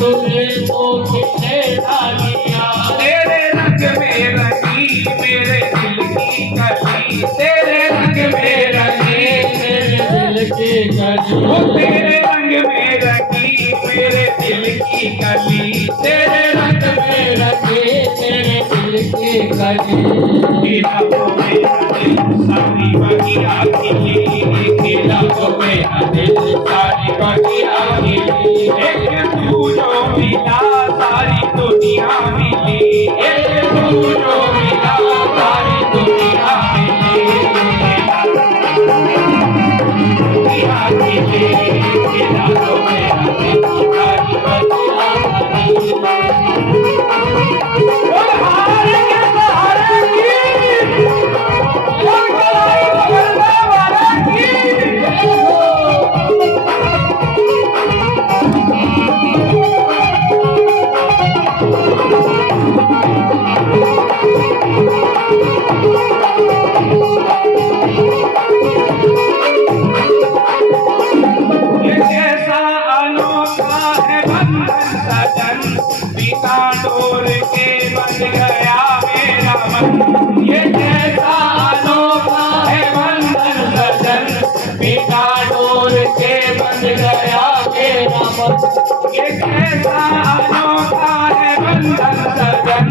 तुझे तो किसने डालिया, तेरे रंग में रंगी मेरे दिल की कली, तेरे रंग में रंगी मेरे दिल की कली, वो तेरे रंग में रंगी मेरे दिल की कली, तेरे रंग में रंगी मेरे दिल की कली। खिला तो मेरा दिल सारी बगिया खिली, खिला तो मेरा दिल सारी बगिया खिली, एक तू जो मिला सारी दुनिया मिली, एक तू जो मिला सारी दुनिया मिली, बगिया खिली, खिला तो मेरा दिल सारी बगिया खिली। बोल हारे के सहारे की, बोल कलाई पकड़ने वाले की। ये कैसा अनोखा है बंधन सजन, बिना डोर के बंध गया मेरा मन, ये कैसा अनोखा है बंधन सजन, बिना डोर के बंध गया मेरा मन, ये कैसा अनोखा है बंधन सजन,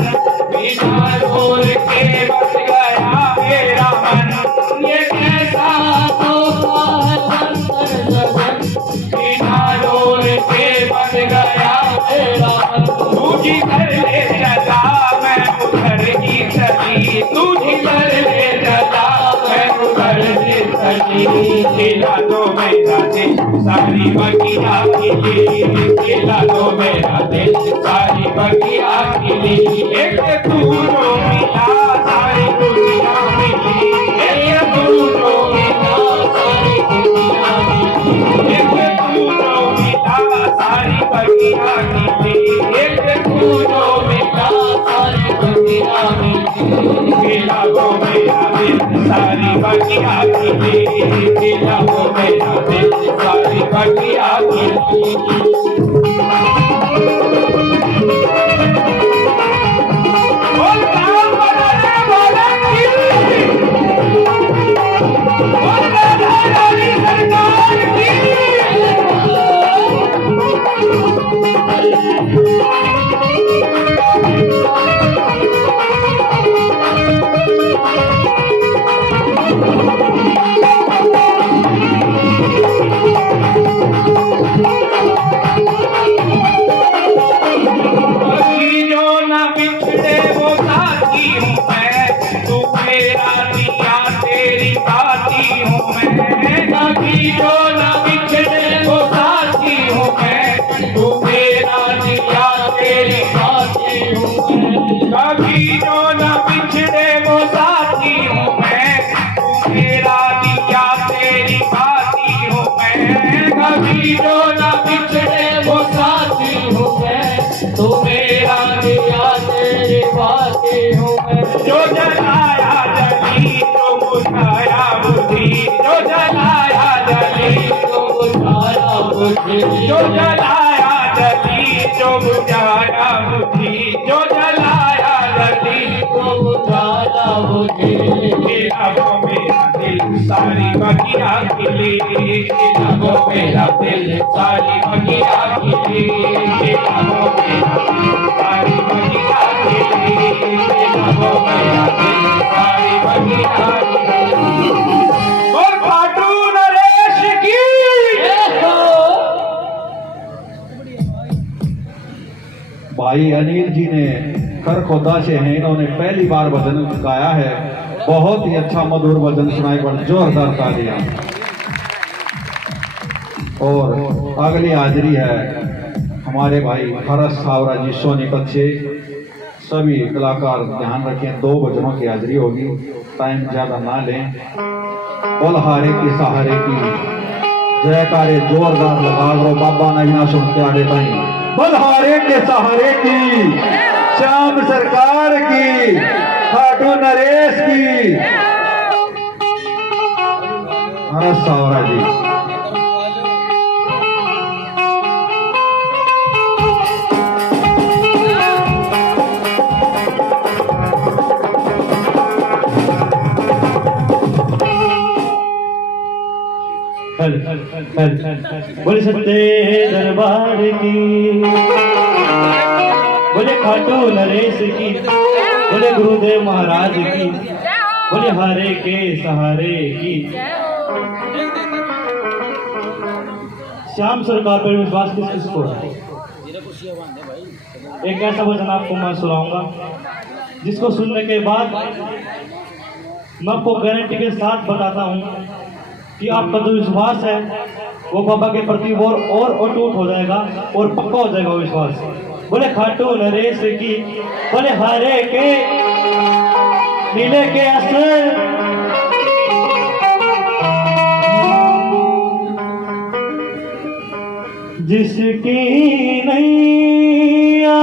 बिना डोर के बंध गया मेरा मन, ये कैसा अनोखा है बंधन सजन, बिना डोर के बंध गया मेरा मन, तू जिधर ले चला मैं उधर ही चली, तू जिधर ले चला मैं उधर ही चली, खिला दो मेरा दिल सारी बगिया खिली, खिला दो मेरा दिल सारी बगिया खिली, एक तू जो मिला सारी दुनिया मिली, एक तू जो मिला सारी दुनिया मिली, एक तू जो मिला सारी बगिया खिली, एक तू जो मिला सारी दुनिया मिली, खिला दो मेरा दिल सारी बगिया खिली, खिला दो मेरा दिल सारी बगिया खिली। बोल राम बनाने वाले की, बोल राधा रानी सरकार की। कभी जो न बिछड़े वो साथी हूँ मैं, तू मेरा दिया तेरी साथी हूँ मैं, कभी जो न बिछड़े वो साथी हूँ मैं, तू मेरा दिया तेरी साथी हूँ मैं, कभी जो न बिछड़े वो साथी हूँ मैं, तू मेरा दिया तेरी साथी हूँ मैं, कभी जो न बिछड़े वो साथी हूँ मैं, तू मेरा दिया तेरी बातें हूँ मैं, जो जलाया जली जो बुझाया बुझी, जो जलाया जली तो बुझाया मुझे, जो जलाया जली जो बुझाया बुझी, जो जलाया जली तो बुझाया मुझे, खिला वो मेरा दिल सारी बगिया खिली, खिला वो मेरा दिल सारी बगिया खिली, खिला वो मेरा दिल सारी बगिया खिली, खिला वो मेरा दिल सारी बगिया खिली। और खाटू नरेश की भाई अनिल जी ने खरखोदा से हैं, इन्होंने पहली बार भजन गाया है, बहुत ही अच्छा मधुर भजन सुनाई, पर जोरदार तालियां। और अगली हाजिरी है हमारे भाई हरस सावरा जी सोनीपत से। सभी कलाकार ध्यान रखें, 2 भजनों की हाजिरी होगी, टाइम ज्यादा ना लें। बलहारे की सहारे की जयकारे जोरदार लगा लो, बाबा नहीं ना सुनते आगे ताई। बलहारे के सहारे की, श्याम सरकार की, खाटू नरेश की, हरस सावरा जी। बोले सत्ते दरबार की, बोले खाटू नरेश की, बोले गुरुदेव महाराज की, बोले हारे के सहारे की। श्याम सरकार पर विश्वास किसको है? एक ऐसा वचन आपको मैं सुनाऊंगा जिसको सुनने के बाद मैं आपको गारंटी के साथ बताता हूँ कि आपका जो विश्वास है वो बाबा के प्रति और अटूट हो जाएगा और पक्का हो जाएगा वो विश्वास। बोले खाटू नरेश की, बोले हारे के नीले के असर, जिसकी नैया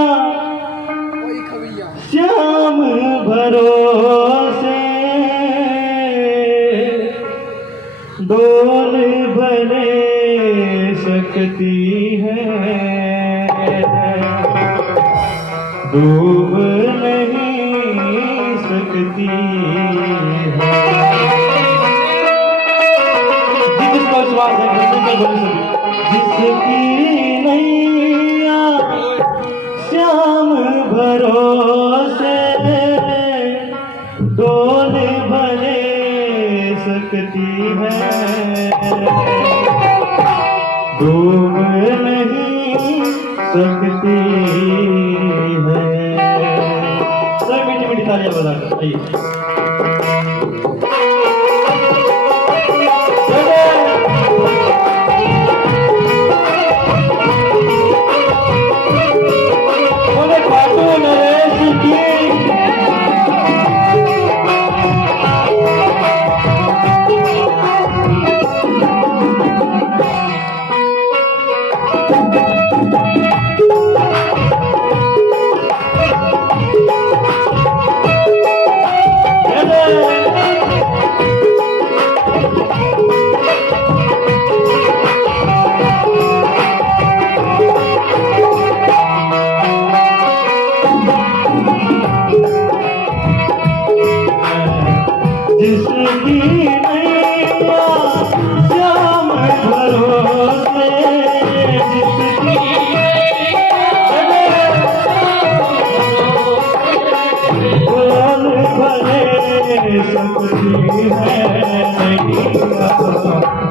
श्याम भरोसे डोल भले सकती है, डूब नहीं सकती है। जिसका विश्वास है जिसकी नैया श्याम भरोसे डोल भले सकती है, डूब नहीं सकती है। सब मीठी मीठी तालियां बजाकर आइए।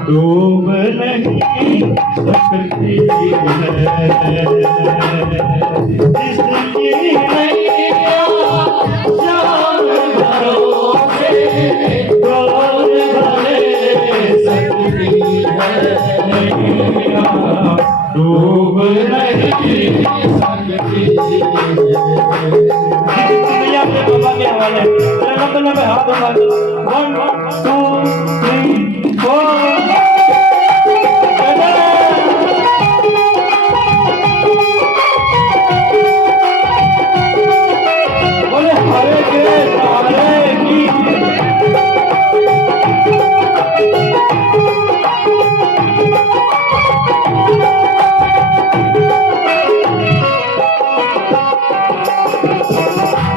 डूब नहीं सकती है, जिसकी नैया श्याम भरोसे डोल भले सकती है, डूब नहीं सकती है। बाबा के हवाले लंबे लंबे हाथ उठा 1 2 3 4। बोले हरे के सहारे की,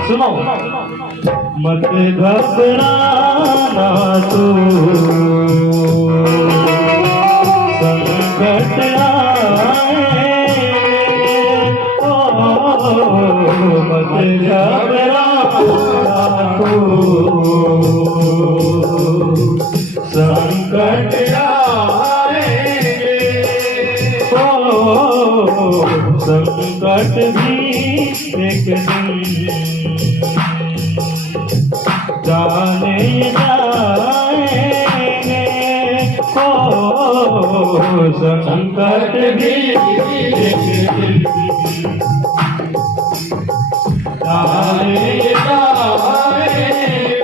सुनो मत घबराना तू, संकट आए मत घबराना तू, संकट आएंगे संकट भी एक दिन जाने जाएंगे, संकट भी एक दिन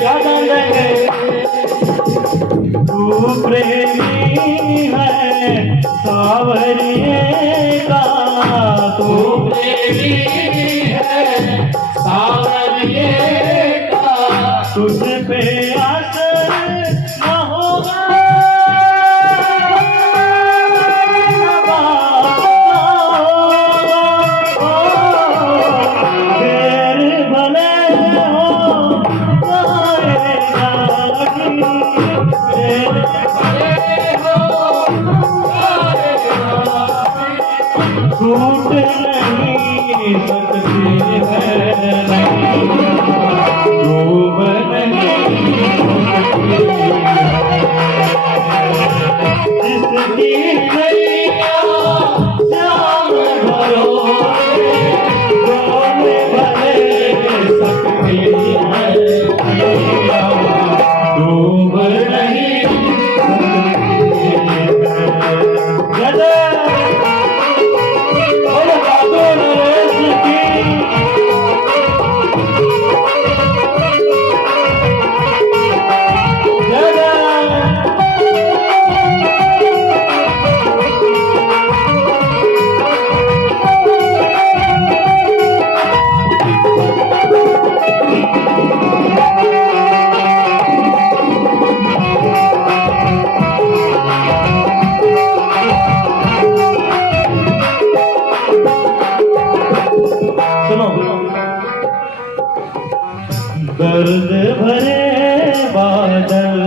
जाने जाएंगे। तू प्रेमी है सावरिये का, तू प्रेमी है सावरिये का, तुझ पे असर न होगा फिर भले हो जाएगा, छूट नहीं सकती है नैया, डूब नहीं जिसकी नैया श्याम भरोसे डोल भले सकती है नैया, डूब नहीं सकती है। दर्द भरे बादल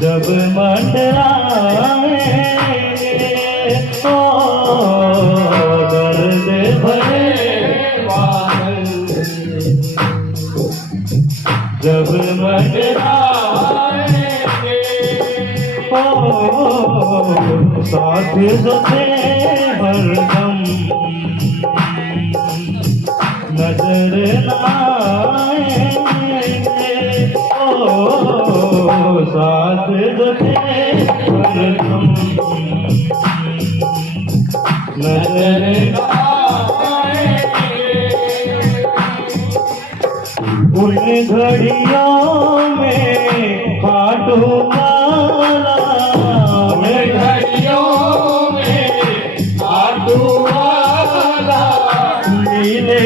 जब मंडराएंगे, ओ दर्द भरे बादल जब मंडराएंगे, ओ साथ सते हरदम नजर लाएंगे, ओ साथ दे हरदम नजर लाएंगे। उन घड़ियों में खाटू वाला, उन घड़ियों में खाटू वाला नीले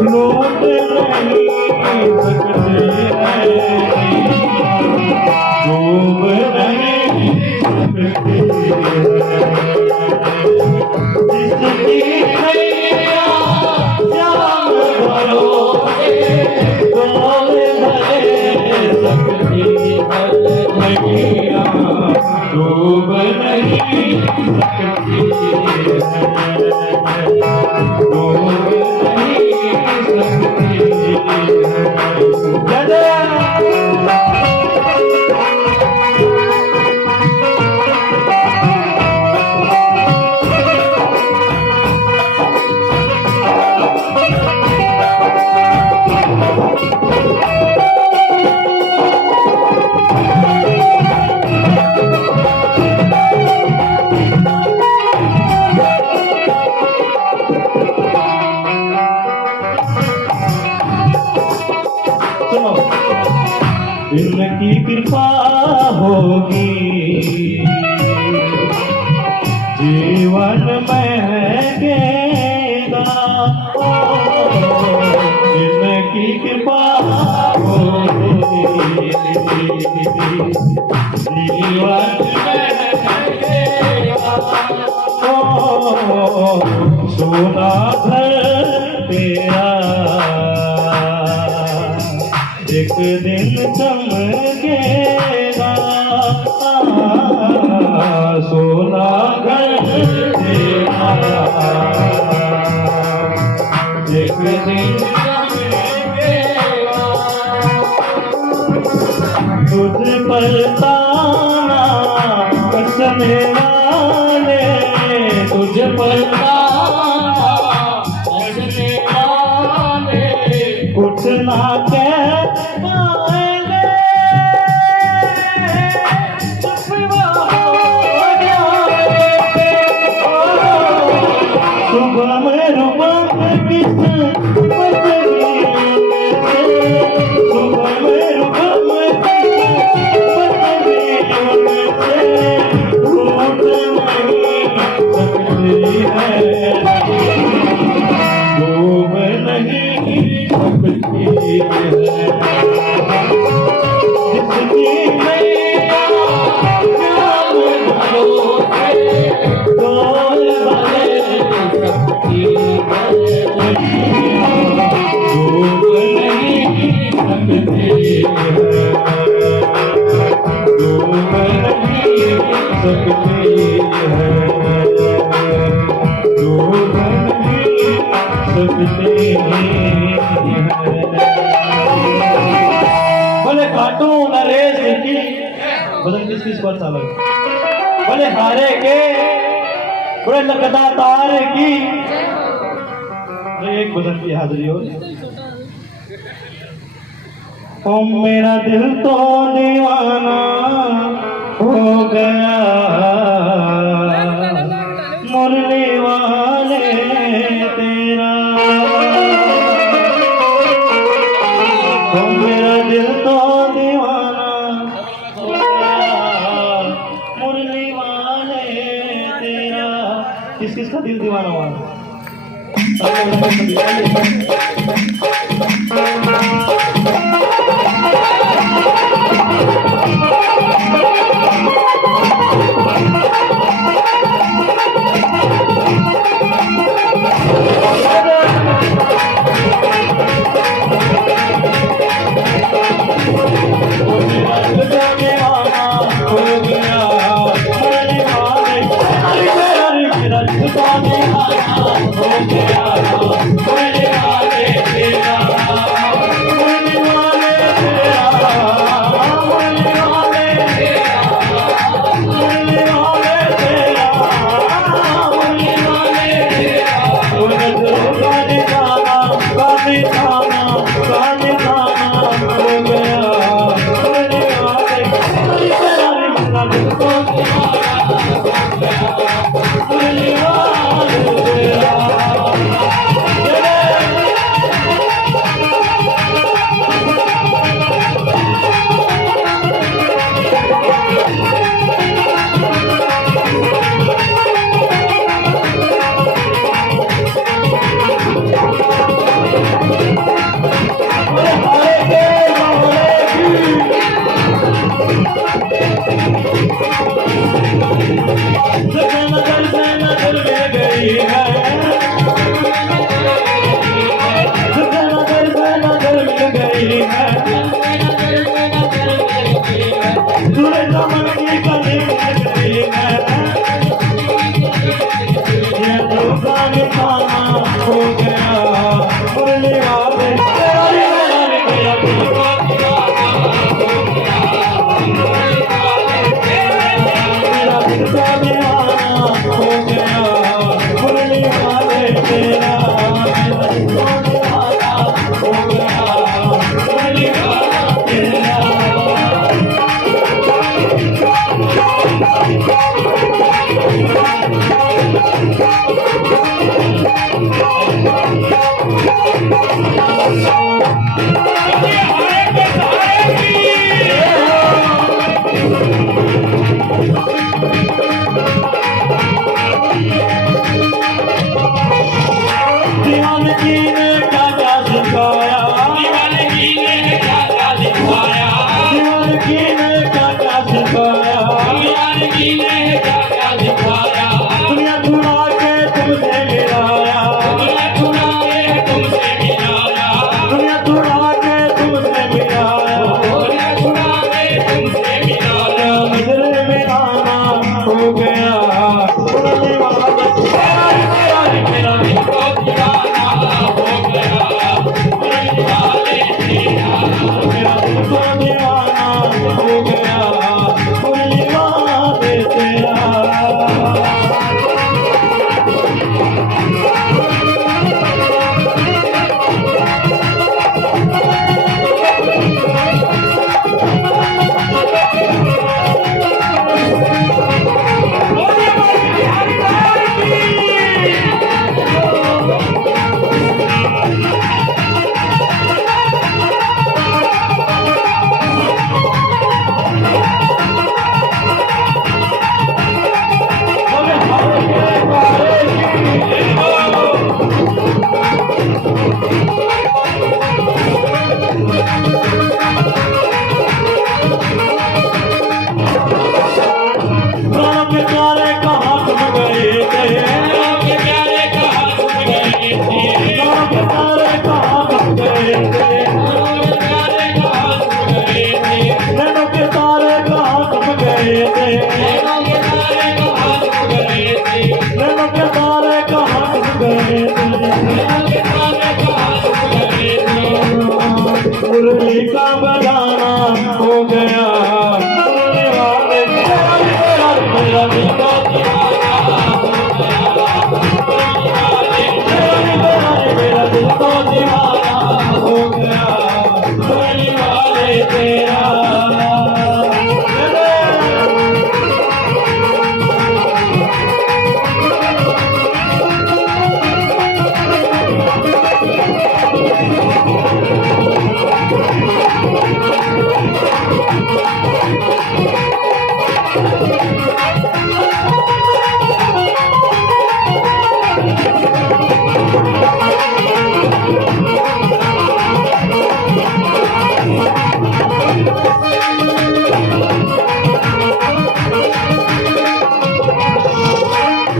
लूट नहीं सकते डूब नहीं सकते जिसकी नैया श्याम भरोसे डोल भले सकती है नैया, डूब नहीं सकती है, डूब इनकी कृपा होगी जीवन महकेगा, इनकी कृपा होगी जीवन महकेगा, सोना घर तेरा एक दिन चमकेगा, सोना घर तेरा एक दिन चमकेगा, तुझ पर ताना कसने वाले, तुझ पर ताना कसने वाले उठना के पाएंगे, सुबह में रुबम किस सुबह में रुबम किस बोले काटू नरेश की बदन किस पर चालू बोले हारे के बोले लगातार की एक बदन की हाजिरी हो। ओ मेरा दिल तो दीवाना हो गया मुरली वाले तेरा। ओ मेरा दिल तो दीवाना हो गया मुरली वाले तेरा। किस किस का दिल दीवाना हुआ?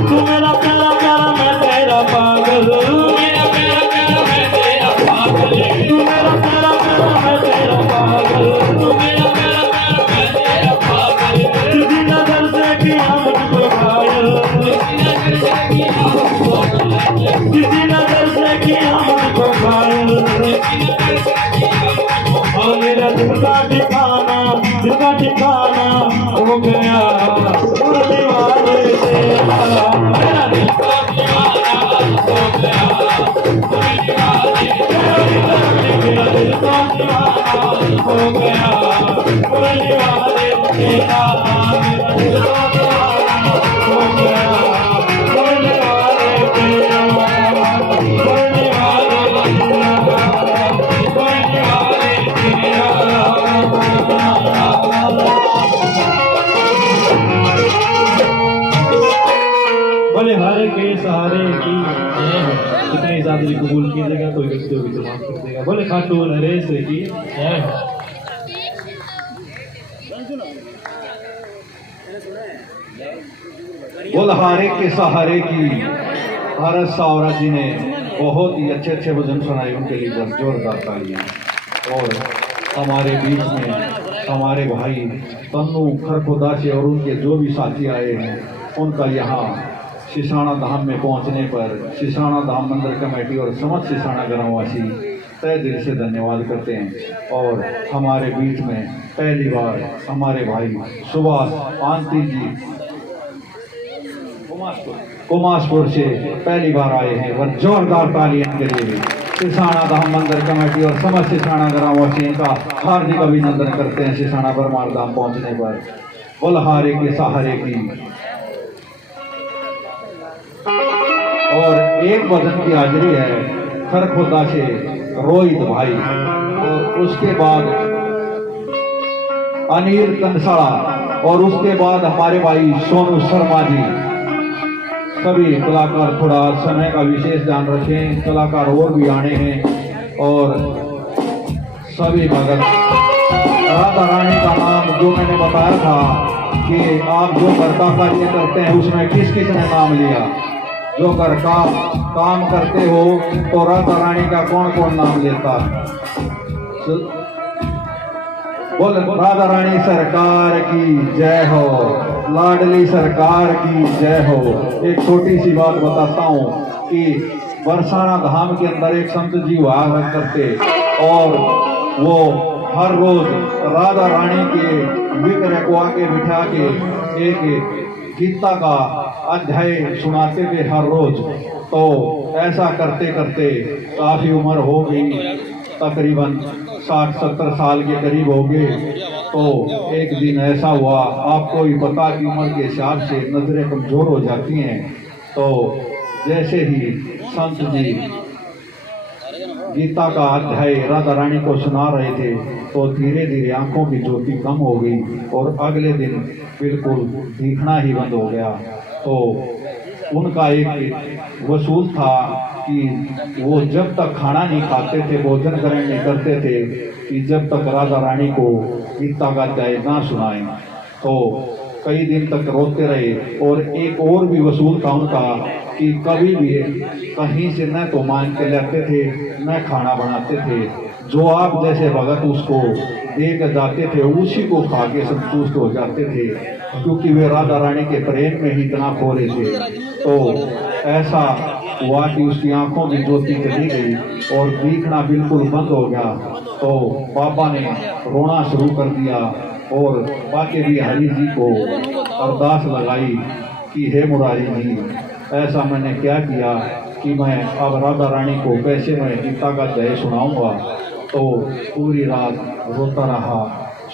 तू मेरा प्यारा प्यारा मैं तेरा पागल, मेरा प्यारा प्यारा मैं तेरा पागल, तू मेरा प्यारा प्यारा मैं तेरा पागल, तू मेरा प्यारा प्यारा मैं तेरा पागल, तुझी नजर से किया मुझको घायल, किसी नजर से किया मुझको घायल, किसी नजर से किया मुझको घायल। किसी नजर से किया मुझको और मेरा दिल का ठिकाना हो गया मुरली वाले तेरा, मेरा दिल का दीवाना हो गया, मुरली वाले मेरा दिल का दीवाना हो गया मुरली वाले तेरा, मेरा दिल का दीवाना हो गया मुरली वाले तेरा, मुरली वाले तेरा, मुरली वाले तेरा। बोले हर के सहारे की कितने हिसाब से कबूल कीजिएगा, कोई गलतियों की माफ कर देगा। बोले खाटू नरेश की जय हो। बोलहारे के सहारे की भारत सावरा जी ने बहुत ही अच्छे अच्छे भजन सुनाए, उनके लिए जोरदार तालियां। और हमारे बीच में हमारे भाई तन्नू खरखुदा से और उनके जो भी साथी आए हैं, उनका यहाँ सिसाना धाम में पहुँचने पर सिसाना धाम मंदिर कमेटी और समस्त सिसाना ग्रामवासी तय दिल से धन्यवाद करते हैं। और हमारे बीच में पहली बार हमारे भाई सुभाष आंती जी कुमासपुर से पहली बार आए हैं, वह जोरदार तालियां के लिए सिसाना धाम मंदिर कमेटी और समस्त सिसाना ग्रामवासियों का हार्दिक अभिनंदन करते हैं। सिसाना बरमार धाम पहुंचने पर बोलहारे के सहारे की। और एक भजन की हाजिरी है खरखुदा से रोहित भाई, और उसके बाद अनिल कंसाड़ा, और उसके बाद हमारे भाई सोनू शर्मा जी। सभी कलाकार थोड़ा समय का विशेष ध्यान रखें, कलाकार और भी आने हैं। और सभी भगत राधा रानी का नाम जो मैंने बताया था कि आप जो घर का कार्य करते हैं उसमें किस किस ने नाम लिया, जो घर का काम करते हो तो राधा रानी का कौन कौन नाम लेता। बोल राधा रानी सरकार की जय हो, लाडली सरकार की जय हो। एक छोटी सी बात बताता हूँ कि बरसाना धाम के अंदर एक संत जी हुआ करते, और वो हर रोज राधा रानी के विग्रह को आके बिठा के एक गीता का अध्याय सुनाते थे हर रोज। तो ऐसा करते करते काफी उम्र हो गई, तकरीबन 60-70 साल के करीब हो गए। तो एक दिन ऐसा हुआ, आपको भी पता कि उम्र के हिसाब से नजरें कमजोर हो जाती हैं। तो जैसे ही संत जी गीता का अध्याय राधा रानी को सुना रहे थे तो धीरे धीरे आंखों की ज्योति कम हो गई और अगले दिन बिल्कुल दिखना ही बंद हो गया। तो उनका एक वसूल था कि वो जब तक खाना नहीं खाते थे, भोजन ग्रहण नहीं करते थे, कि जब तक राधा रानी को गीता का अध्याय ना सुनाएं। तो कई दिन तक रोते रहे। और एक और भी वसूल था उनका कि कभी भी कहीं से न तो मांग के लाते थे न खाना बनाते थे, जो आप जैसे भगत उसको दे कर जाते थे उसी को खा के संतुष्ट हो जाते थे, क्योंकि वे राधा रानी के प्रेम में ही इतना खो रहे थे। तो ऐसा हुआ कि उसकी आंखों की ज्योति चली गई और दिखना बिल्कुल बंद हो गया। तो बाबा ने रोना शुरू कर दिया और बाके बिहारी जी को अरदास लगाई कि हे मुरारी जी, ऐसा मैंने क्या किया कि मैं अब राधा रानी को कैसे मैं गीता का जय सुनाऊंगा। तो पूरी रात रोता रहा।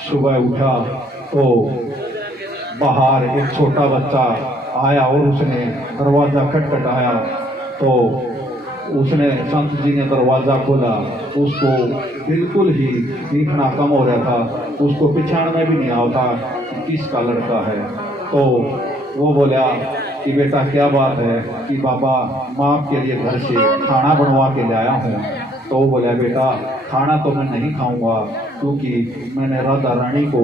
सुबह उठा तो बाहर एक छोटा बच्चा आया और उसने दरवाज़ा खटखटाया। तो उसने संत जी ने दरवाज़ा खोला, उसको बिल्कुल ही दिखना कम हो रहा था, उसको पहचान में भी नहीं आता कि किसका लड़का है। तो वो बोला कि बेटा क्या बात है, कि बाबा मैं आपके लिए घर से खाना बनवा के लाया हूँ। तो वो बोला बेटा खाना तो मैं नहीं खाऊंगा, क्योंकि मैंने राधा रानी को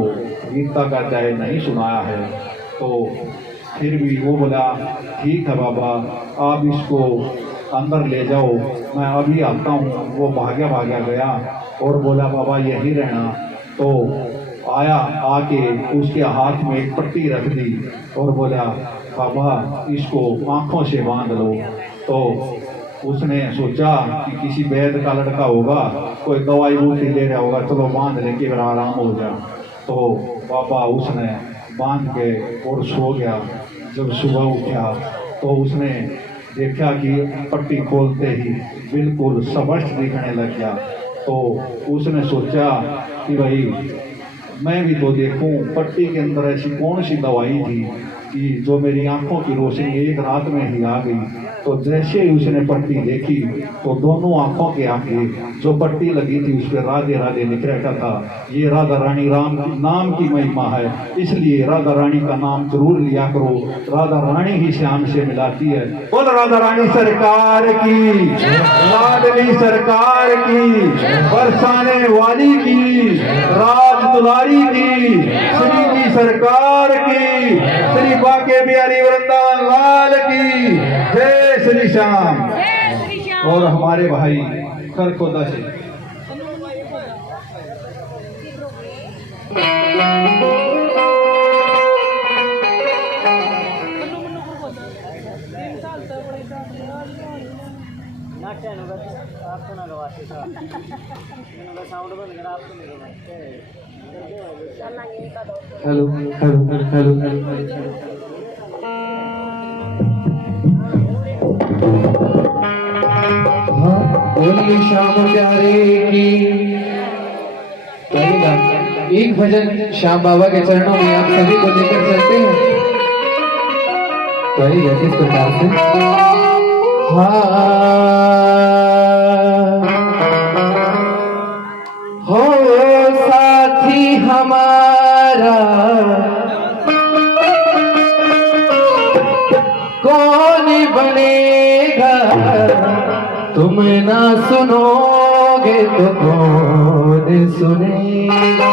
गीता का अध्याय नहीं सुनाया है। तो फिर भी वो बोला ठीक है बाबा, आप इसको अंदर ले जाओ, मैं अभी आता हूँ। वो भाग्या गया और बोला बाबा यहीं रहना। तो आया, आके उसके हाथ में एक पट्टी रख दी और बोला बाबा इसको आँखों से बांध लो। तो उसने सोचा कि किसी वैद्य का लड़का होगा, कोई दवाई बूटी ले रहा होगा, चलो बांध लेके फिर आराम हो जा। तो बाबा उसने बांध के और सो गया। जब सुबह उठा तो उसने देखा कि पट्टी खोलते ही बिल्कुल स्पष्ट दिखने लग गया। तो उसने सोचा कि भाई मैं भी तो देखूं पट्टी के अंदर ऐसी कौन सी दवाई थी कि जो मेरी आंखों की रोशनी एक रात में ही आ गई। तो जैसे ही उसने पट्टी देखी तो दोनों आंखों के आगे जो पट्टी लगी थी उस पर राधे राधे लिख रखा था। ये राधा रानी राम नाम की महिमा है, इसलिए राधा रानी का नाम जरूर लिया करो। राधा रानी ही श्याम से मिलाती है। बोल राधा रानी सरकार की, लाडली सरकार की, बरसाने वाली की, राज दुलारी की, श्री की सरकार की, श्री बाके बिहारी वृंदावन लाल की जय श्री श्याम। और हमारे भाई करकोदा से हेलो हेलो हेलो हेलो। बोलिए श्याम प्यारे की। एक भजन श्याम बाबा के चरणों में आप सभी को लेकर चलते हैं। तो आइए किस प्रकार से हो साथी हमारा कौन बनेगा, तुम ना सुनोगे तो कौन सुनेगा।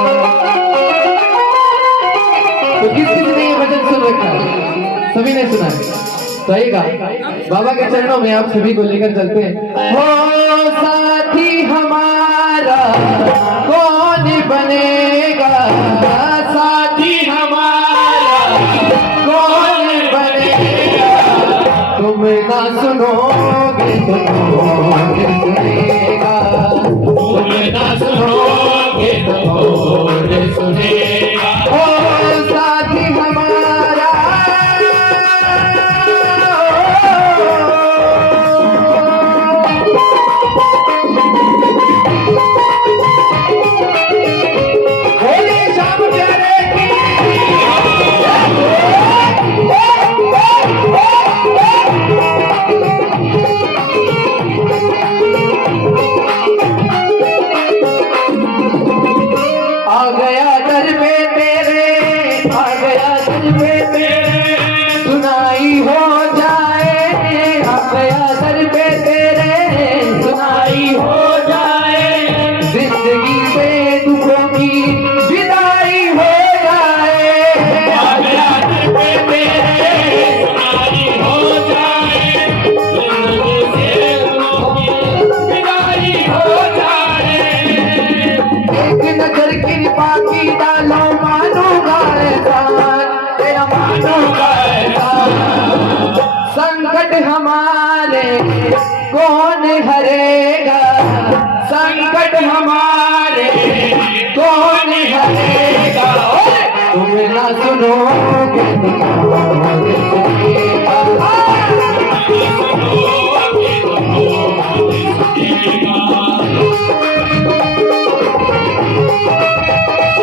तो किस किसी ने ये भजन सुन रखा है? सभी ने सुना है। तो आइएगा बाबा के चरणों में आप सभी को लेकर चलते हैं। हो साथी हमारा कौन बनेगा, साथी हमारा कौन बनेगा, तुम ना सुनोगे तो कौन सुनेगा, तुम ना सुनोगे तो कौन सुनेगा। ओ साथी हमारा बोले श्याम प्यारे की। आ गया दर पे तेरे, आ गया दर पे तेरे, सुनाई हो जाए। आ गया दर पे तेरे, सुनाई हो जाए। जिंदगी से दुखों की विदाई हो जाए। आ गया दर पे तेरे, सुनाई हो जाए। जिंदगी से दुखों की विदाई हो जाए। एक नजर कृपा की डालो, मानूंगा एहसान तेरा, मानूंगा एहसान। संकट हमारे कौन हरेगा, संकट हमारे कौन हरेगा। तुम ना सुनोगे तो कौन सुनेगा।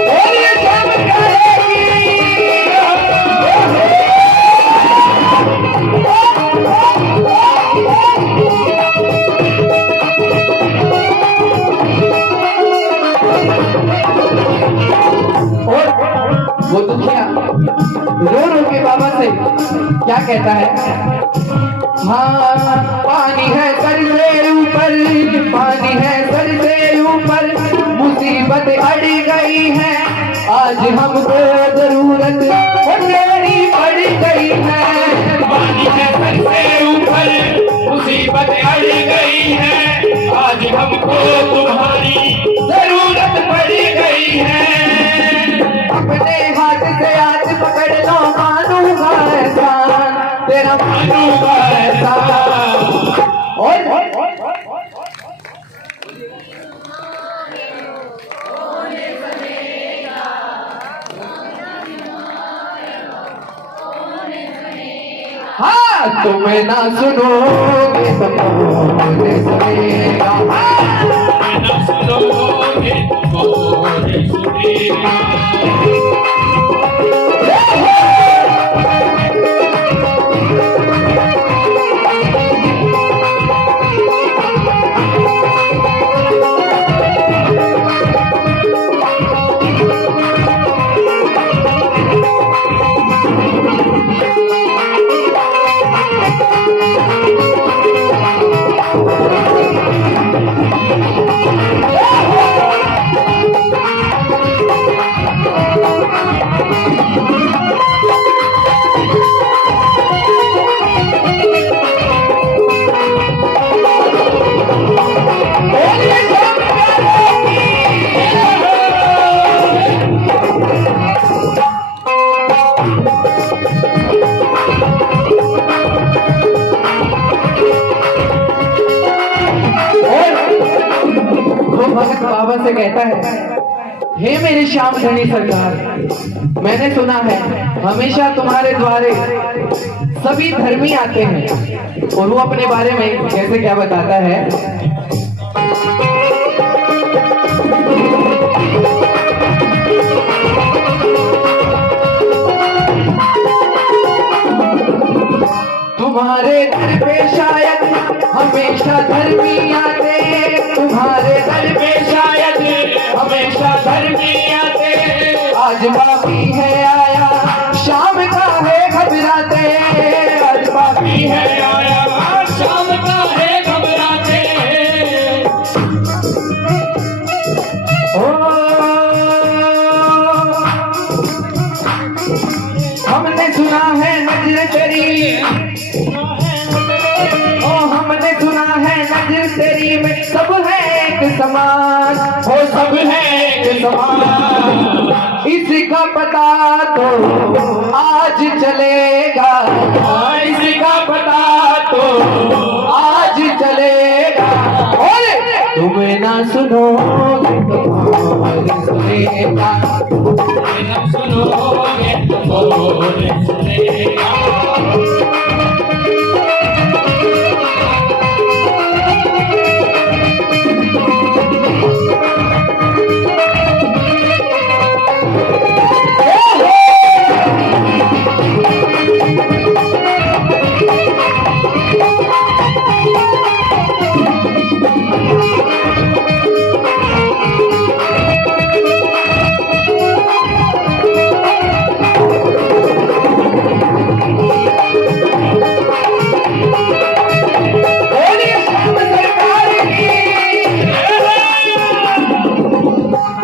बोलिए श्याम प्यारे की। और वो दुखिया रो रो के बाबा से क्या कहता है? हाँ पानी है सर से ऊपर, पानी है सर से ऊपर, मुझे मुसीबत अड़ गई है, आज हमको जरूरत वो तेरी पड़ गई है। पानी है सर से ऊपर, मुसीबत अड़ गई है, आज हमको तुम्हारी जरूरत पड़ गई है। अपने हाथ से हाथ पकड़ लो, मानूंगा एहसान तेरा, मानूंगा एहसान। और हाँ, तुम ना सुनोगे तो कौन सुनेगा। न सुनोगे तो कौन सुनेगा। भगत बाबा से कहता है, हे मेरे श्याम धनी सरकार, मैंने सुना है हमेशा तुम्हारे द्वारे सभी धर्मी आते हैं। और वो अपने बारे में कैसे क्या बताता है, तुम्हारे दर पे शायद हमेशा धर्मी आते, तुम्हारे दर पे शायद हमेशा धर्मी आते, आज बाकी है आया शाम का है घबराते, आज बाकी है है आया शाम का है घबराते। ओ, हमने सुना है नजर तेरी, ओ हमने सुना है नजर तेरी में सब है एक समान, हो सब है एक समान। इसका पता तो आज चलेगा, इसका पता तो आज चलेगा। और तुम ना सुनोगे तो कौन सुनेगा। न सुनोगे तो कौन सुनेगा।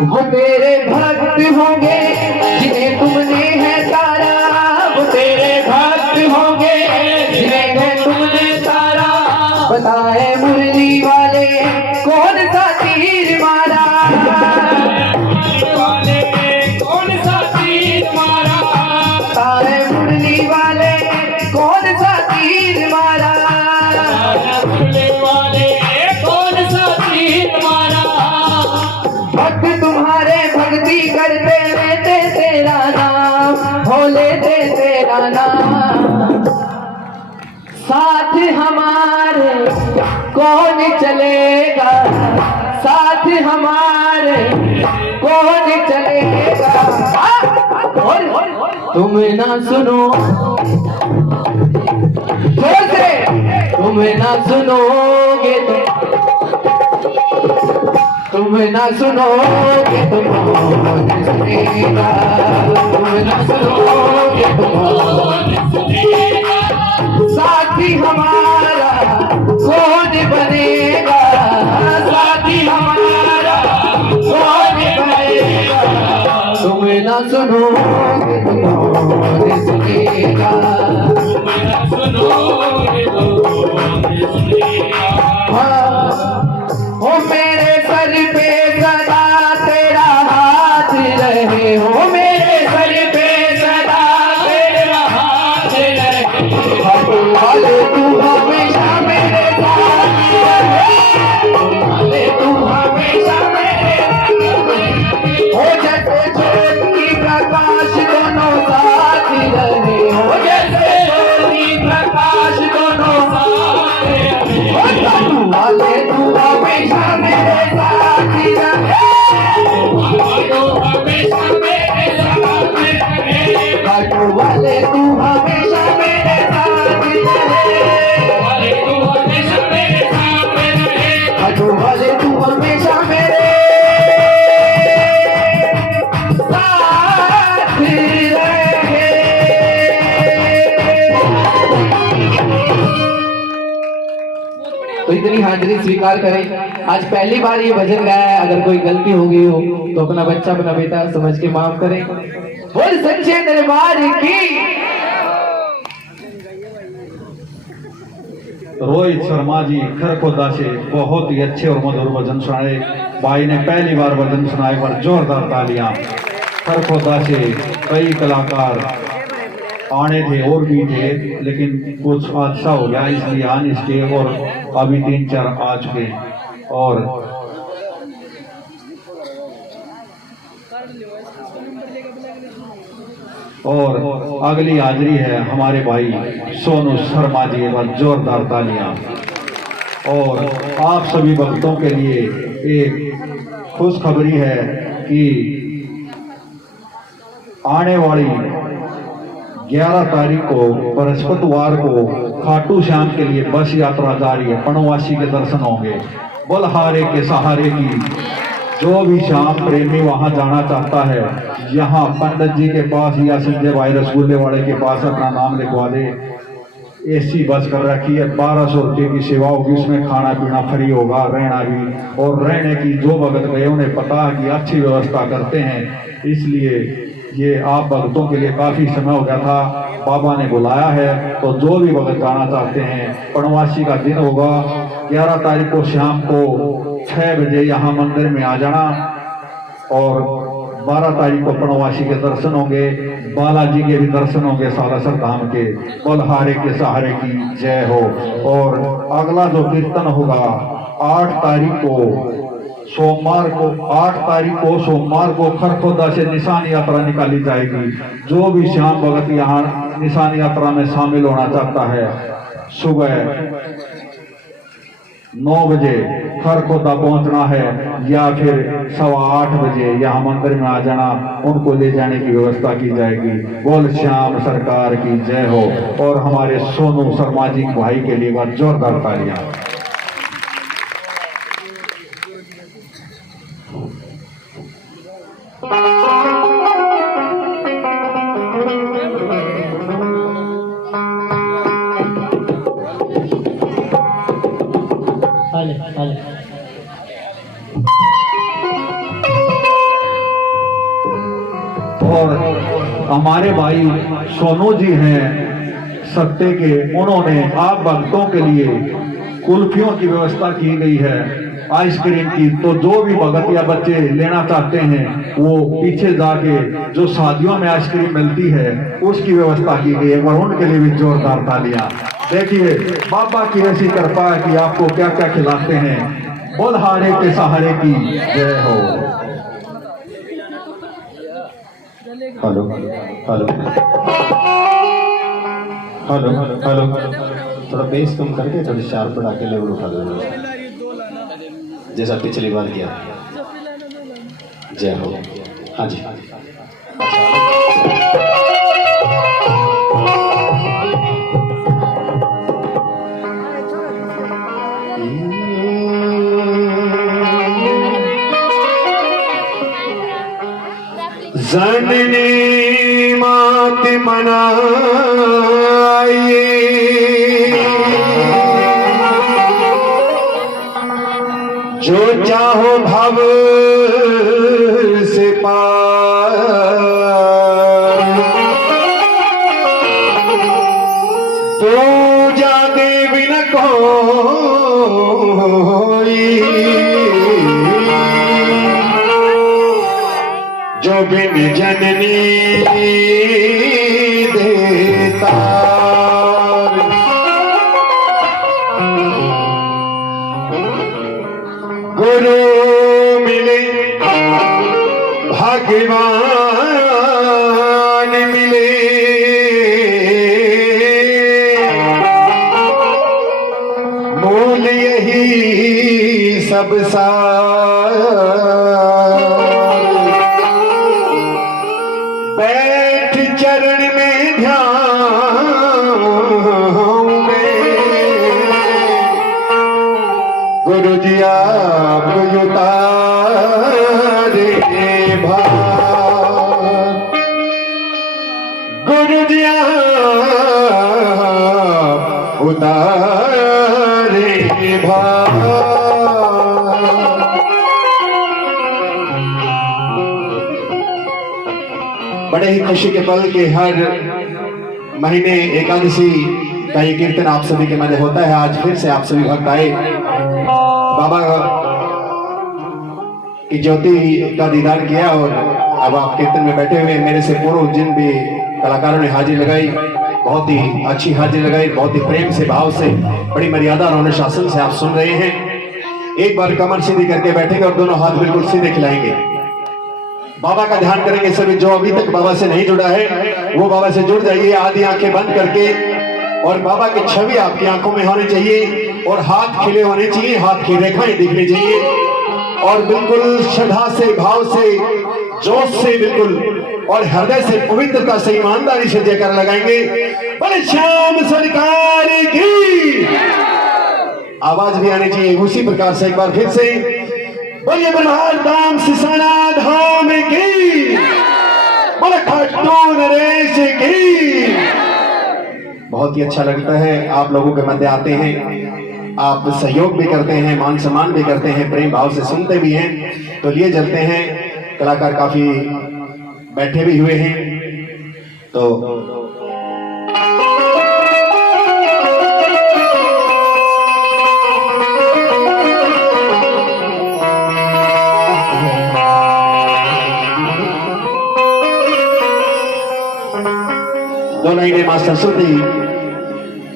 वो तेरे भक्त होंगे जिन्हें तुमने है तारा, वो तेरे भक्त होंगे जिन्हें है तुमने तारा। बताए मुरली वाले कौन सा तीर मारा, वाले कौन सा तीर मारा, बताए मुरली वाले कौन सा तीर मारा। भोले वाले कौन सा तीर मारा। भक्त तुम्हारे भक्ति करते लेते तेरा नाम, हो लेते तेरा नाम। साथ हमारे कौन चलेगा, साथ हमारे कौन चलेगा। और तुम ना सुनो जोर से, तुम ना सुनोगे तो, तुम ना सुनोगे तो कौन सुनेगा, तुम ना सुनोगे तो कौन सुनेगा। साथी हमारा कौन बनेगा, साथी हमारा कौन तुम ना सुनोगे तो कौन सुनेगा। मेरा सुनोगे तो कौन सुनेगा। हो मेरे सर पे सदा तेरा हाथ रहे, हो मेरे सर पे सदा तेरा हाथ रहे। वाले तू हमेशा मेरे साथ रहे, वाले तू हमेशा मेरे साथ रहे। हो जैसे ज्योति प्रकाश दोनों साथ रहे, हो जैसे ज्योति प्रकाश दोनों साथ रहे। वाले तू हमेशा मेरे साथ रहे, तो हमेशा मेरे साथ रहे। वाले तू हमेशा मेरे साथ रहे, वाले तो हमेशा मेरे साथ रहे। वाले तू हमेशा मेरे साथ रहे। तो इतनी हाजिरी स्वीकार करें। आज पहली बार ये भजन गाया है, अगर कोई गलती हो गई हो तो अपना बच्चा अपना बेटा समझ के माफ करें। बोल सच्चे दरबार की। रोहित शर्मा जी खरखोदा से बहुत ही अच्छे और मधुर भजन सुनाए। भाई ने पहली बार भजन सुनाए पर जोरदार तालियां। खरखोदा से कई कलाकार आने थे और भी थे, लेकिन कुछ हादसा हो गया इसलिए आ नहीं सके, और अभी 3-4 आ चुके। और अगली हाजिरी है हमारे भाई सोनू शर्मा जी। एक बार जोरदार तालियां। और आप सभी भक्तों के लिए एक खुशखबरी है कि आने वाली 11 तारीख को बृहस्पतिवार को खाटू श्याम के लिए बस यात्रा जा रही है। पणवासी के दर्शन होंगे। बलहारे के सहारे की जो भी श्याम प्रेमी वहां जाना चाहता है, यहाँ पंडित जी के पास या संजय भाई रसगुल्ले वाले के पास अपना नाम लिखवा दे। एसी बस कर रखी है, 1200 रुपये की सेवा होगी, उसमें खाना पीना फ्री होगा, रहना भी। और रहने की जो भगत गए उन्हें पता है कि अच्छी व्यवस्था करते हैं, इसलिए ये आप भक्तों के लिए काफी समय हो गया था, बाबा ने बुलाया है। तो जो भी भगत जाना चाहते हैं, पणवासी का दिन होगा 11 तारीख को शाम को 6 बजे यहाँ मंदिर में आ जाना। और 12 तारीख को पणवासी के दर्शन होंगे, बालाजी के भी दर्शन होंगे, सालासर धाम के। बलहारे के सहारे की जय हो। और अगला जो कीर्तन होगा 8 तारीख को सोमवार को खरखोदा से निशान यात्रा निकाली जाएगी। जो भी श्याम भगत यहाँ निशान यात्रा में शामिल होना चाहता है, सुबह 9 बजे खरखोदा पहुंचना है, या फिर 8:15 बजे यहाँ मंदिर में आ जाना, उनको ले जाने की व्यवस्था की जाएगी। बोल श्याम सरकार की जय हो। और हमारे सोनू शर्मा जी भाई के लिए बात जोरदार तालियां। और हमारे भाई सोनू जी हैं सत्ते के, उन्होंने आप भक्तों के लिए कुल्फियों की व्यवस्था की गई है, आइसक्रीम की। तो जो भी भगत या बच्चे लेना चाहते हैं वो पीछे जाके जो शादियों में आइसक्रीम मिलती है उसकी व्यवस्था की गई है, और उनके लिए भी जोरदार तालियां। देखिए बाबा की ऐसी कृपा है कि आपको क्या क्या खिलाते हैं। बलहारे के सहारे की जय हो। हेलो हेलो हेलो हेलो, थोड़ा बेस कम करके थोड़ी शार्प बढ़ा के लेवल उठा दो, जैसा पिछली बार किया। जय हो। हाँ जी। जननी मात मनाइए, जो चाहो भव से पाइए। जननी देता गुरु मिले भगवान मिले मूल यही सब सार बैठ चरण में ध्यान में गुरु जी आप उतारे भार गुरु जी आप उतारे भार बड़े ही खुशी के पल के हर महीने एकादशी का ये कीर्तन आप सभी के मध्य होता है। आज फिर से आप सभी भक्त आए बाबा की ज्योति का दीदार किया और अब आप कीर्तन में बैठे हुए मेरे से पूर्व जिन भी कलाकारों ने हाजिरी लगाई बहुत ही अच्छी हाजिरी लगाई, बहुत ही प्रेम से भाव से बड़ी मर्यादा और अनुशासन से आप सुन रहे हैं। एक बार कमर सीधी करके बैठेंगे और दोनों हाथ बिल्कुल सीधे खिलाएंगे। बाबा का ध्यान करेंगे सभी। जो अभी तक बाबा से नहीं जुड़ा है वो बाबा से जुड़ जाइए। आधी आंखें बंद करके और बाबा की छवि आपकी आंखों में होनी चाहिए और हाथ खिले होने चाहिए, हाथ की रेखाएं दिखनी चाहिए और बिल्कुल श्रद्धा से, भाव से, जोश से बिल्कुल और हृदय से, पवित्रता से, ईमानदारी से जयकार लगाएंगे। बोले श्याम सरकार की आवाज भी आनी चाहिए उसी प्रकार से। एक बार फिर से बोलिए ब्रह्मांड धाम सिसाना धाम की, बोले खट्टू नरेश की। बहुत ही अच्छा लगता है आप लोगों के मध्य आते हैं, आप सहयोग भी करते हैं, मान सम्मान भी करते हैं, प्रेम भाव से सुनते भी हैं। तो लिए चलते हैं, कलाकार काफी बैठे भी हुए हैं तो दो लाइनें मां सरस्वती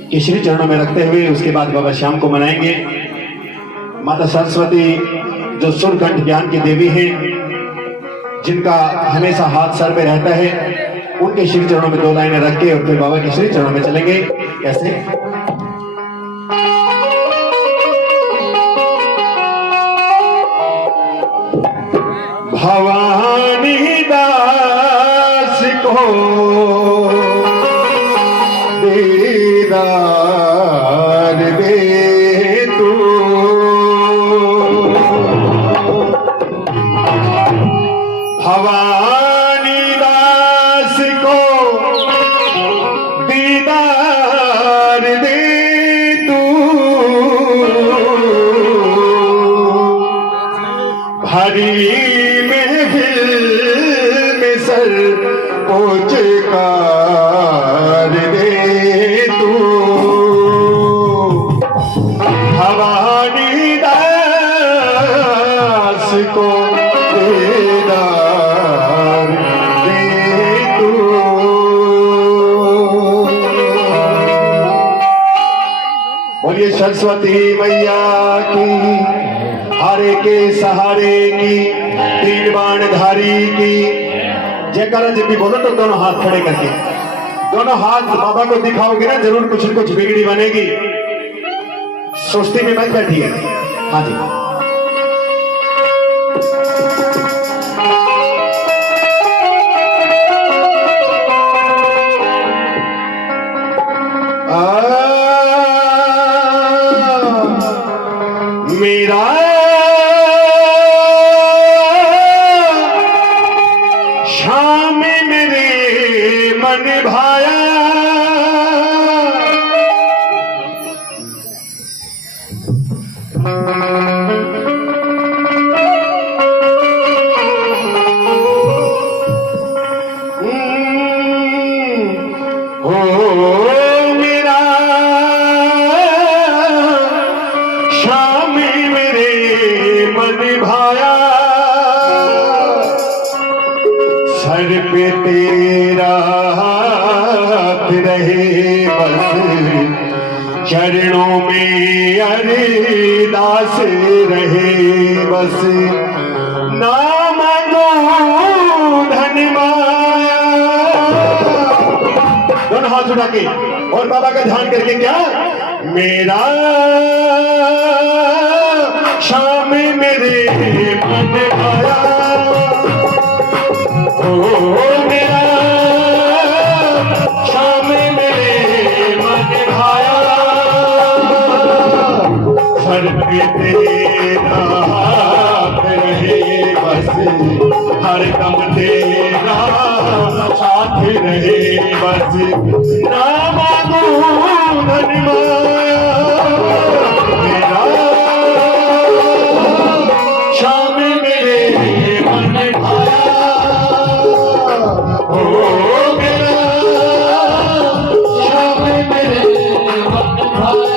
के श्री चरणों में रखते हुए उसके बाद बाबा श्याम को मनाएंगे। माता सरस्वती जो सुर कंठ ज्ञान की देवी हैं, जिनका हमेशा हाथ सर पे रहता है, उनके श्री चरणों में दो लाइनें रख के और फिर बाबा के श्री चरणों में चलेंगे। कैसे? भवानी दास को दीदार दे तू, भवानी दास को दीदार दे तू, भरी महफिल में सर पोच कार दे तू, भवानी दास को दीदार दे तू। बोलिए सरस्वती मैया की, हारे के सहारे की, तीन बाण धारी की जयकारा। जब भी बोलो तो दोनों हाथ खड़े करके, दोनों हाथ बाबा को दिखाओगे ना, जरूर कुछ न कुछ बिगड़ी बनेगी। सुस्ती में मत बैठिए। हाँ जी, मेरा श्याम मेरे मन भाया, मेरा श्याम मेरे मन भाया, तेरा हाथ रहे बस, चरणों में अरदास रहे बस, नाम दो धन माया। दोनों हाथ उठा के और बाबा का ध्यान करके, क्या मेरा शाम मेरे मन आया, ओ मेरा शाम मेरे मन आया, सर पे तेरा हाथ रहे बस, हर दम तेरा साथ रहे बस, ना मांगू धन माया, मेरा शाम मेरे मन आया, ओ मेरा शाम मेरे मन आया।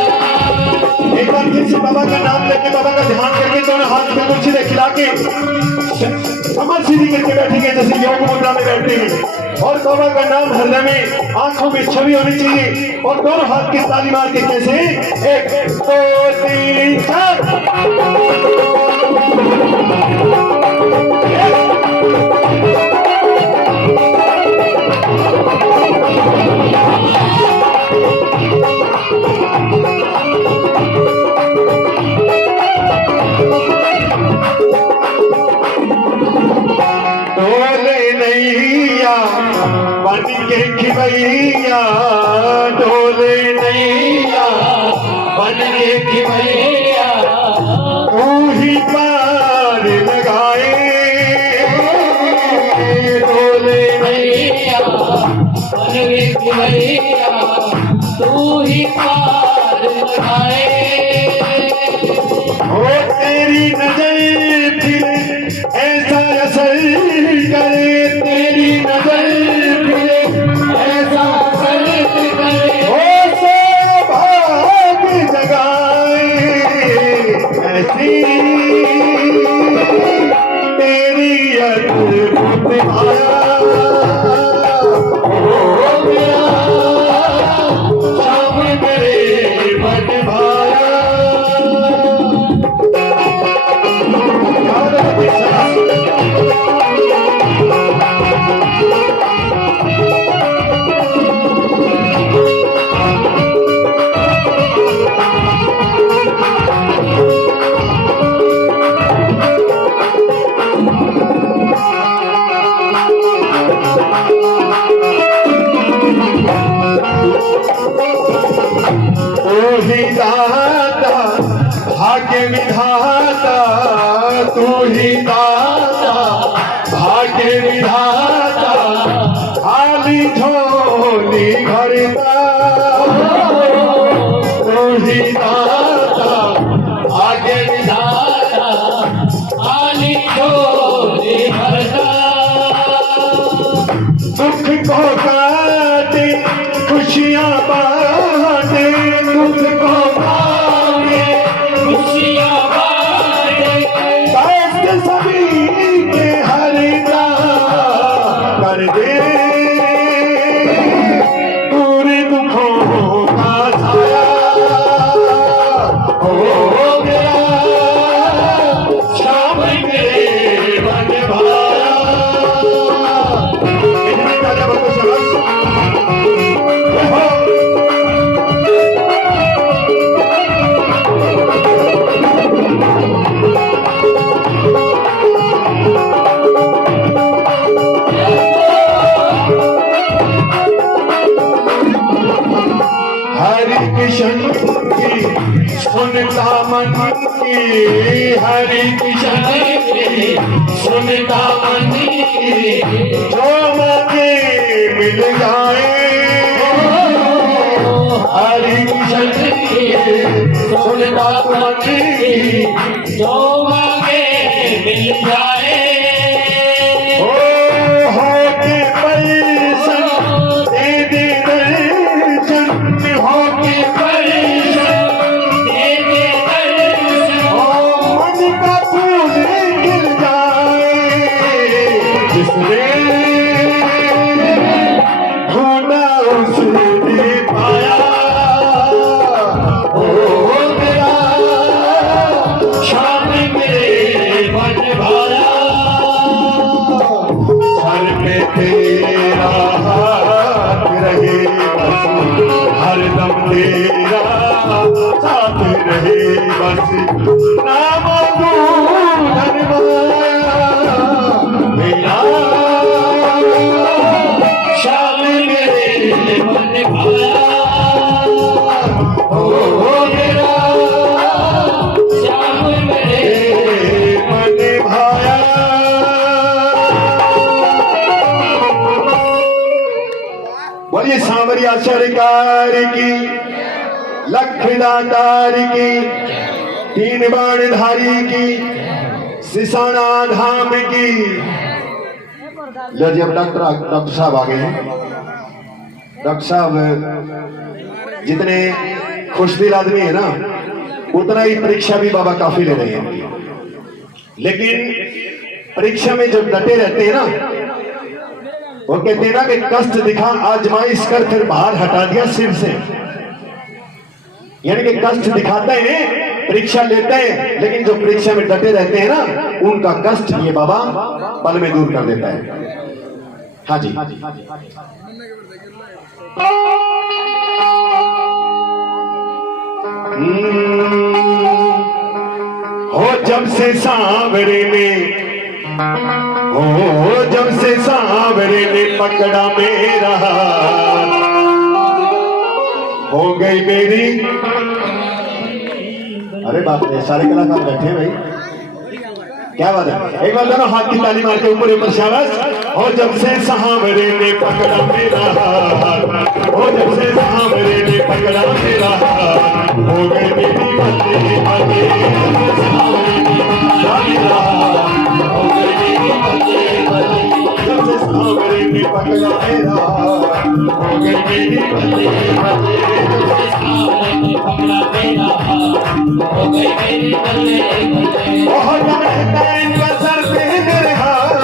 एक बार फिर से बाबा का नाम लेके, बाबा का ध्यान करके, दोनों हाथ बिल्कुल सीधे खिला के कमर सीधी करके बैठेंगे जैसे योग मुद्रा में बैठते हैं, और बाबा का नाम हृदय में, आंखों में छवि होनी चाहिए, और दोनों हाथ की ताली मार के कैसे, 1 2 3 4। बन के खिवैया डोले नैया, बन के खिवैया तू ही पार लगाए, डोले नैया बन के खिवैया तू ही पार लगाए, ओ तेरी नजर फिर ऐसा असर करे, तेरी नजर तेरी अद्भुत माया, ओ मेरा शाम मेरे मन भाया। दाता भाग्य विधाता, तू ही दाता भाग्य विधाता, खाली झोली भरता, तू ही दाता भाग्य विधाता, खाली झोली भरता, दुख को काटे खुशियां बांटे, दुख को काटे खुशियां बांटे, कष्ट सभी के हरता कर दे, पूरे दुखों का साया, हो गया शाम मेरे मन भाया। इतनी ताजा बातों से हरि कृष्ण की सुनता मन की, हरि कृष्ण की सुनता मन की, जो मांगे मिल जाए, हरि कृष्ण की सुनता मन की, जो मांगे मिल जाए, हो के पैसा दे दे दर्शन, हो के पैसा दे दे दर्शन, मन का फूल खिल जाए, जिसने तेरा साथ रहे बस नाम मेरा शाम मेरे मन भाया ओ मेरा शाम मेरे मन भाया। बोलिए सांवरिया सरकार की, लखदातार की, तीन बाणधारी की, सिसाना धाम की। लो जी अब डॉक्टर साहब आ गए हैं। डॉक्टर साहब जितने खुशदिल आदमी है ना उतना ही परीक्षा भी बाबा काफी ले रहे हैं, लेकिन परीक्षा में जब डटे रहते हैं ना वो कहते हैं ना कि कष्ट दिखा आजमाइश कर फिर बाहर हटा दिया सिर से, यानी कि कष्ट दिखाते हैं परीक्षा लेते हैं, लेकिन जो परीक्षा में डटे रहते हैं ना उनका कष्ट ये बाबा पल में दूर कर देता है। हाँ जी हो जब से सांवरे ने हो जब से सांवरे ने पकड़ा मेरा हो गई मेरी। अरे बाप रे सारे कलाकार बैठे भाई, क्या बात है। एक बार दोनों हाथ की ताली मार के ऊपर ऊपर शाबाश। हो जब से सांवरे ने पकड़ा मेरा हो जब से सांवरे ने पकड़ा मेरा हो गई मेरी बंदे बंदे जब से सांवरे ने पकड़ा मेरा हो गई मेरी बंदे बहुत इनका सर पे मेरे हाथ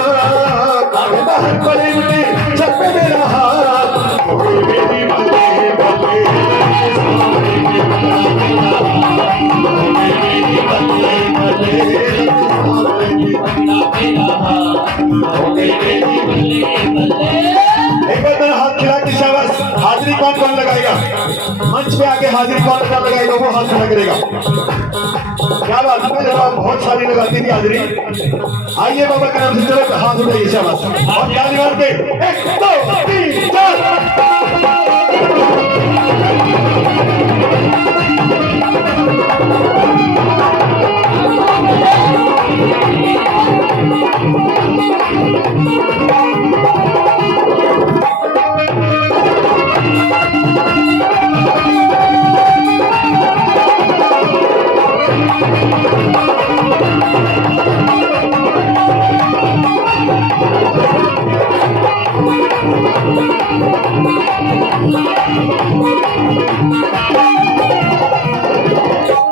बाहर पड़े में चप्पे मेरा हाथ हो गई मेरी बंदे बंदे एक बार हाथ खिला के शाबाश। हाजिरी कौन कौन लगाएगा मंच पे आके, हाजिरी कौन कौन लगाएगा वो हाथ खड़ा करेगा। क्या बात है, बहुत सारी लगाती थी हाजिरी। आइए बाबा के नाम से चलो हाथ उठाइए शाबाश और ताली मार के 1 2 3 4।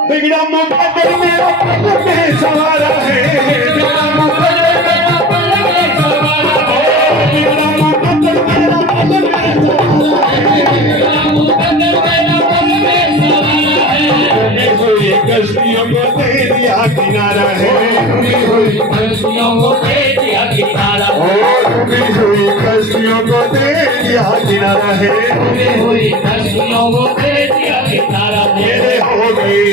बिगड़ा मुकद्दर मेरा पल में सवारा है, बिगड़ा मुकद्दर मेरा पल में सवारा है, बिगड़ा मुकद्दर मेरा पल में सवारा है, बिगड़ा मुकद्दर मेरा पल में सवारा है। बनी हुई कश्तियों को दे दिया किनारा है, बनी हुई कश्तियों को दे दिया किनारा है, बनी हुई कश्तियों को दे दिया किनारा है, बनी हुई कश्तियों को दे दिया किनारा है। हो गई